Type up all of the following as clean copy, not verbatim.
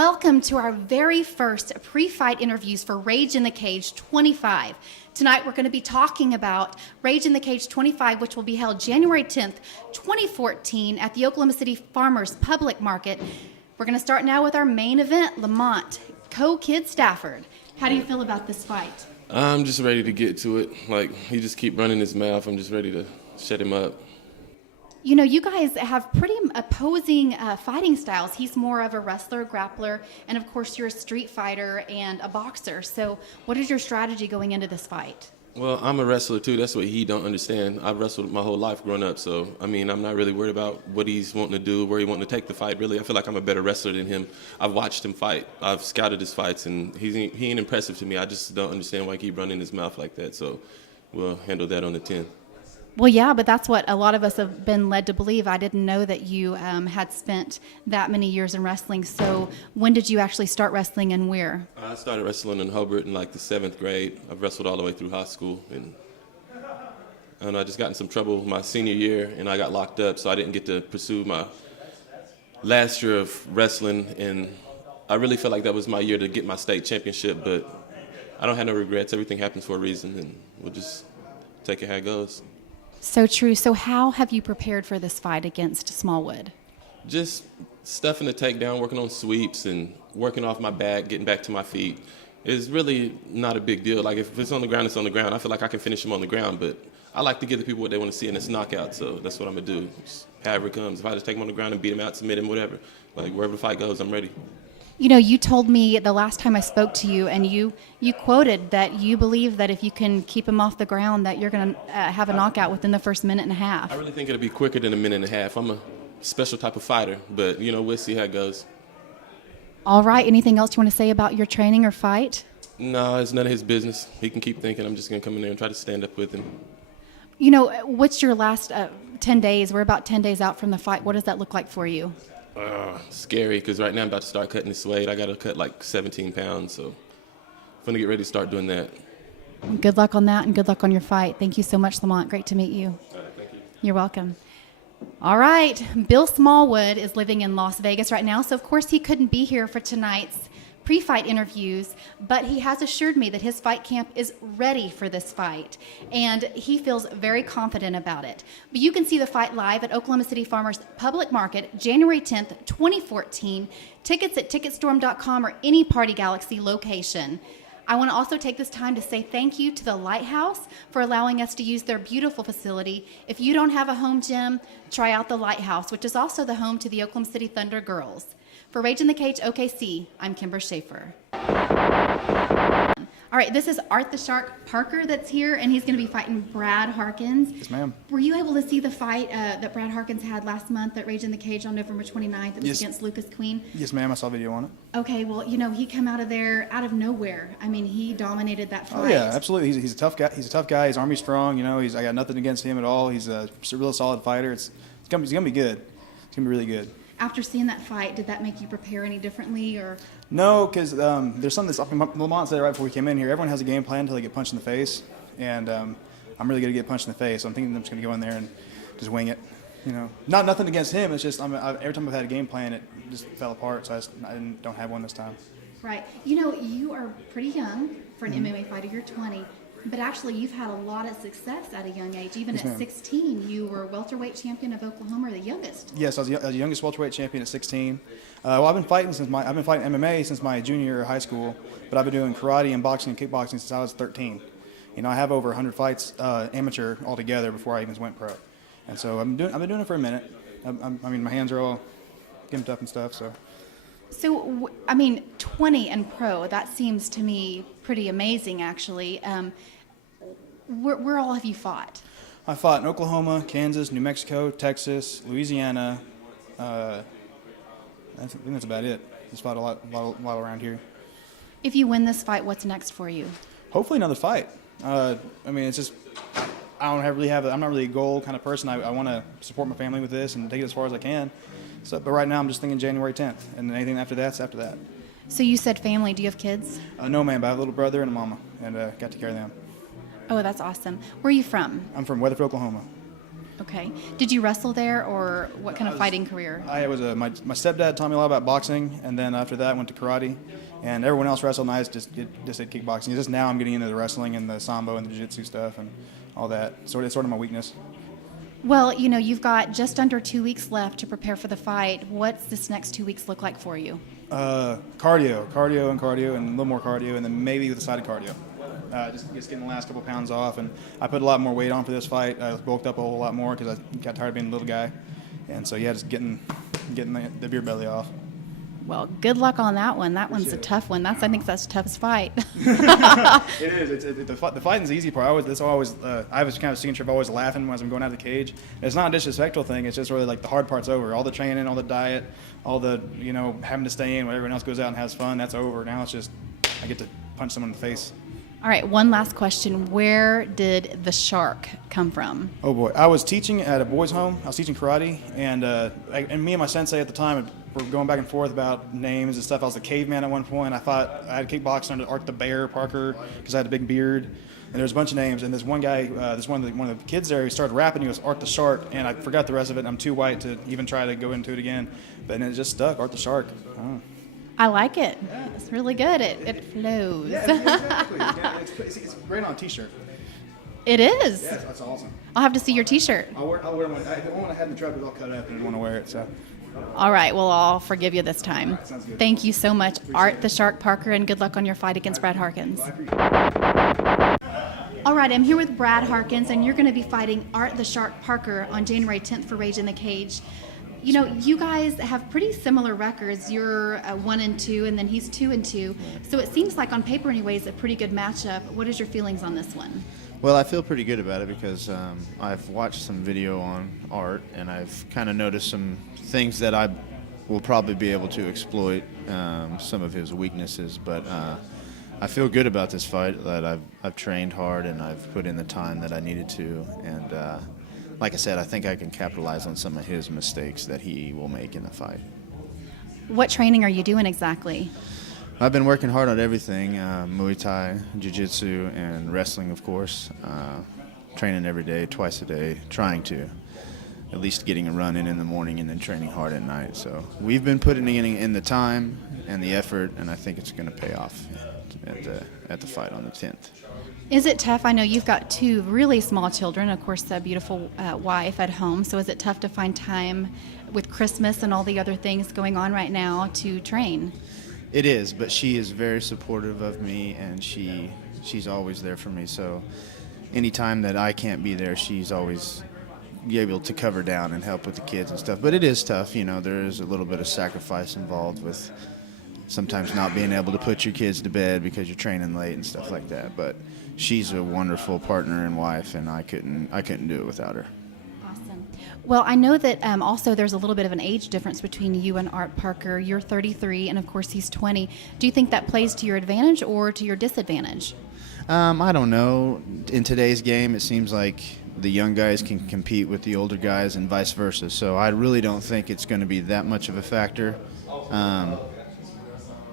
Welcome to our very first pre-fight interviews for Rage in the Cage 25. Tonight we're going to be talking about Rage in the Cage 25, which will be held January 10th, 2014 at the Oklahoma City Farmers Public Market. We're going to start now with our main event, Lamont, Kid Stafford. How do you feel about this fight? I'm just ready to get to it. Like, he just keep running his mouth. I'm just ready to shut him up. You know, you guys have pretty opposing fighting styles. He's more of a wrestler, grappler, and of course you're a street fighter and a boxer. So what is your strategy going into this fight? Well, I'm a wrestler too. That's what he don't understand. I've wrestled my whole life growing up. So, I mean, I'm not really worried about what he's wanting to do, where he wanting to take the fight, really. I feel like I'm a better wrestler than him. I've watched him fight. I've scouted his fights, and he ain't impressive to me. I just don't understand why he keep running his mouth like that. So we'll handle that on the 10th. Well, yeah, but that's what a lot of us have been led to believe. I didn't know that you had spent that many years in wrestling. So when did you actually start wrestling and where? I started wrestling in Hobart in like the 7th grade. I've wrestled all the way through high school. And I just got in some trouble my senior year, and I got locked up, so I didn't get to pursue my last year of wrestling. And I really felt like that was my year to get my state championship, but I don't have no regrets. Everything happens for a reason, and we'll just take it how it goes. So true. So how have you prepared for this fight against Smallwood? Just stuffing the takedown, working on sweeps, and working off my back, getting back to my feet. It's really not a big deal. Like, if it's on the ground, it's on the ground. I feel like I can finish him on the ground, but I like to give the people what they want to see, and it's knockout, so that's what I'm going to do. Just however it comes. If I just take him on the ground and beat him out, submit him, whatever. Like, wherever the fight goes, I'm ready. You know, you told me the last time I spoke to you, and you quoted that you believe that if you can keep him off the ground, that you're going to have a knockout within the first minute and a half. I really think it'll be quicker than a minute and a half. I'm a special type of fighter, but, you know, we'll see how it goes. All right. Anything else you want to say about your training or fight? No, it's none of his business. He can keep thinking. I'm just going to come in there and try to stand up with him. You know, what's your last 10 days? We're about 10 days out from the fight. What does that look like for you? Scary, because right now I'm about to start cutting this weight. I got to cut like 17 pounds, so I'm going to get ready to start doing that. Good luck on that, and good luck on your fight. Thank you so much, Lamont. Great to meet you. All right, thank you. You're welcome. All right. Bill Smallwood is living in Las Vegas right now, so of course he couldn't be here for tonight's pre-fight interviews, but he has assured me that his fight camp is ready for this fight, and he feels very confident about it. But you can see the fight live at Oklahoma City Farmers Public Market, January 10th, 2014. Tickets at ticketstorm.com or any Party Galaxy location. I want to also take this time to say thank you to the Lighthouse for allowing us to use their beautiful facility. If you don't have a home gym, try out the Lighthouse, which is also the home to the Oklahoma City Thunder girls. For Rage in the Cage OKC, I'm Kimber Shafer. All right, this is Art the Shark Parker that's here, and he's going to be fighting Brad Harkins. Yes, ma'am. Were you able to see the fight that Brad Harkins had last month at Rage in the Cage on November 29th? It was against Lucas Queen. Yes, ma'am. I saw a video on it. Okay, well, you know, he come out of there out of nowhere. I mean, he dominated that fight. Oh yeah, absolutely. He's a tough guy. He's a tough guy. His army's strong. You know, I got nothing against him at all. He's a real solid fighter. He's gonna be good. It's gonna be really good. After seeing that fight, did that make you prepare any differently, or? No, because there's something that's Lamont said right before we came in here. Everyone has a game plan until they get punched in the face, and I'm really going to get punched in the face. So I'm thinking I'm just going to go in there and just wing it. You know, nothing against him. It's just every time I've had a game plan, it just fell apart. So I don't have one this time. Right. You know, you are pretty young for an MMA fighter. You're 20. But actually, you've had a lot of success at a young age. Even Yes, at ma'am. 16, you were welterweight champion of Oklahoma, or the youngest. Yes, I was the youngest welterweight champion at 16. Well, I've been fighting MMA since my junior year of high school, but I've been doing karate and boxing and kickboxing since I was 13. You know, I have over 100 fights amateur altogether before I even went pro, and so I've been doing it for a minute. I mean, my hands are all gimped up and stuff. So, I mean, 20 and pro, that seems to me pretty amazing, actually. Where all have you fought? I fought in Oklahoma, Kansas, New Mexico, Texas, Louisiana. I think that's about it. Just fought a lot around here. If you win this fight, what's next for you? Hopefully another fight. I mean, it's just I'm not really a goal kind of person. I want to support my family with this and take it as far as I can. So, but right now I'm just thinking January 10th, and then anything after that's after that. So you said family. Do you have kids? No, ma'am. I have a little brother and a mama, and got to care of them. Oh, that's awesome. Where are you from? I'm from Weatherford, Oklahoma. Okay. Did you wrestle there, or what kind of fighting career? I was my stepdad taught me a lot about boxing, and then after that I went to karate, and everyone else wrestled, and I just did kickboxing. Just now I'm getting into the wrestling and the sambo and the jiu-jitsu stuff and all that. So it's sort of my weakness. Well, you've got just under 2 weeks left to prepare for the fight. What's this next 2 weeks look like for you? Cardio, and a little more cardio, and then maybe with a side of cardio. Just getting the last couple pounds off, and I put a lot more weight on for this fight. I bulked up a whole lot more because I got tired of being a little guy, and so yeah, just getting the beer belly off. Well, good luck on that one. That one's a tough one. I think that's the toughest fight. It is. The fighting's the easy part. I was kind of signature of always laughing as I'm going out of the cage. It's not a disrespectful thing. It's just really like the hard part's over. All the training, all the diet, all the having to stay in when everyone else goes out and has fun. That's over. Now it's just I get to punch someone in the face. All right, one last question. Where did the shark come from? Oh boy, I was teaching at a boys' home. I was teaching karate, and me and my sensei at the time were going back and forth about names and stuff. I was a caveman at one point. I thought I had kickboxing under Art the Bear Parker because I had a big beard, and there was a bunch of names. And this one guy, one of the kids there, he started rapping. He was Art the Shark, and I forgot the rest of it. I'm too white to even try to go into it again, but then it just stuck. Art the Shark. I like it. It's really good. It flows. Yeah, exactly. It's great on a t-shirt. It is. Yeah, that's awesome. I'll have to see your t-shirt. I'll wear one. The one I had in the truck was all cut up, and I didn't want to wear it. So. All right. Well, I'll forgive you this time. Right, sounds good. Thank you so much, Art the Shark Parker, and good luck on your fight against Brad Harkins. All right, I'm here with Brad Harkins, and you're going to be fighting Art the Shark Parker on January 10th for Rage in the Cage. You guys have pretty similar records. You're 1-2, and then he's 2-2. So it seems like, on paper anyways, a pretty good matchup. What is your feelings on this one? Well, I feel pretty good about it because I've watched some video on Art, and I've kind of noticed some things that I will probably be able to exploit some of his weaknesses. But I feel good about this fight, that I've trained hard and I've put in the time that I needed to. And like I said, I think I can capitalize on some of his mistakes that he will make in the fight. What training are you doing exactly? I've been working hard on everything, Muay Thai, Jiu-Jitsu, and wrestling, of course. Training every day, twice a day, trying to. At least getting a run in the morning and then training hard at night. So we've been putting in the time and the effort, and I think it's going to pay off at the fight on the 10th. Is it tough? I know you've got 2 really small children, of course, a beautiful wife at home. So is it tough to find time with Christmas and all the other things going on right now to train? It is, but she is very supportive of me, and she's always there for me. So anytime that I can't be there, she's always able to cover down and help with the kids and stuff. But it is tough. There is a little bit of sacrifice involved with sometimes not being able to put your kids to bed because you're training late and stuff like that. But she's a wonderful partner and wife, and I couldn't do it without her. Awesome. Well, I know that also there's a little bit of an age difference between you and Art Parker. You're 33, and of course he's 20. Do you think that plays to your advantage or to your disadvantage? I don't know. In today's game, it seems like the young guys can compete with the older guys and vice versa. So I really don't think it's going to be that much of a factor.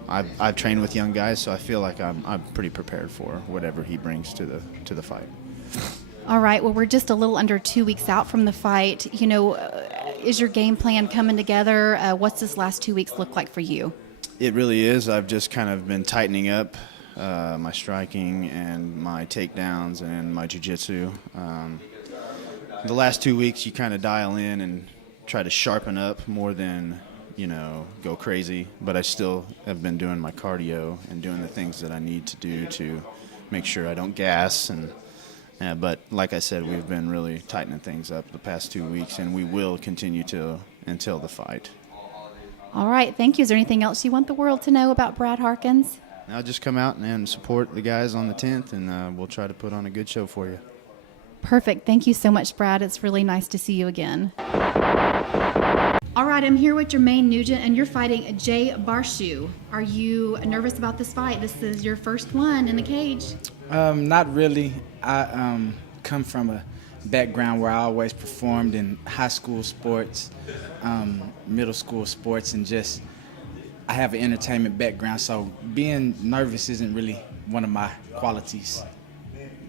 I've trained with young guys, so I feel like I'm pretty prepared for whatever he brings to the fight. All right. Well, we're just a little under 2 weeks out from the fight. Is your game plan coming together? What's this last 2 weeks look like for you? It really is. I've just kind of been tightening up my striking and my takedowns and my jiu-jitsu. The last 2 weeks, you kind of dial in and try to sharpen up more than go crazy, but I still have been doing my cardio and doing the things that I need to do to make sure I don't gas. But like I said, we've been really tightening things up the past 2 weeks, and we will continue to until the fight. All right. Thank you. Is there anything else you want the world to know about Brad Harkins? I'll just come out and support the guys on the 10th, and we'll try to put on a good show for you. Perfect. Thank you so much, Brad. It's really nice to see you again. All right, I'm here with Jermaine Nugent, and you're fighting Jay Barshu. Are you nervous about this fight? This is your first one in the cage. Not really. I come from a background where I always performed in high school sports, middle school sports, and just I have an entertainment background, so being nervous isn't really one of my qualities.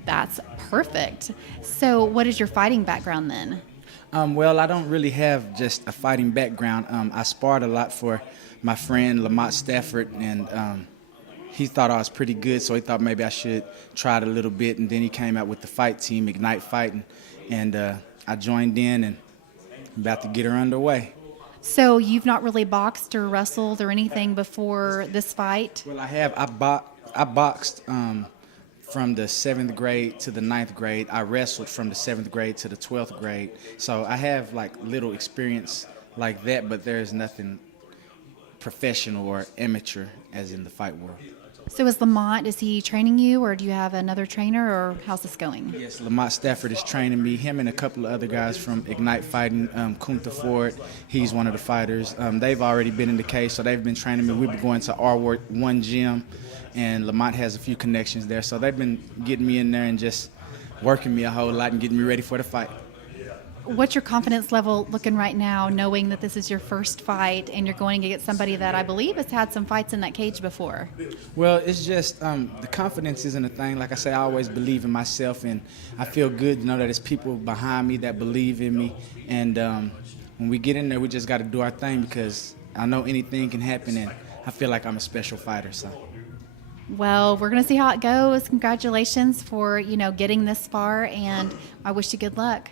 That's perfect. So what is your fighting background then? Well, I don't really have just a fighting background. I sparred a lot for my friend Lamont Stafford, and he thought I was pretty good, so he thought maybe I should try it a little bit. And then he came out with the fight team, Ignite Fighting, and I joined in and about to get her underway. So you've not really boxed or wrestled or anything before this fight? Well, I have. I boxed from the 7th grade to the 9th grade. I wrestled from the 7th grade to the 12th grade. So I have like little experience like that, but there's nothing professional or amateur as in the fight world. So is Lamont, is he training you, or do you have another trainer, or how's this going? Yes, Lamont Stafford is training me. Him and a couple of other guys from Ignite Fighting. Kunta Ford, he's one of the fighters. They've already been in the cage, so they've been training me. We've been going to R1 gym, and Lamont has a few connections there. So they've been getting me in there and just working me a whole lot and getting me ready for the fight. What's your confidence level looking right now, knowing that this is your first fight and you're going against somebody that I believe has had some fights in that cage before? Well, it's just the confidence isn't a thing. Like I say, I always believe in myself, and I feel good to know that there's people behind me that believe in me. And when we get in there, we just got to do our thing, because I know anything can happen, and I feel like I'm a special fighter. So. Well, we're going to see how it goes. Congratulations for, getting this far, and I wish you good luck.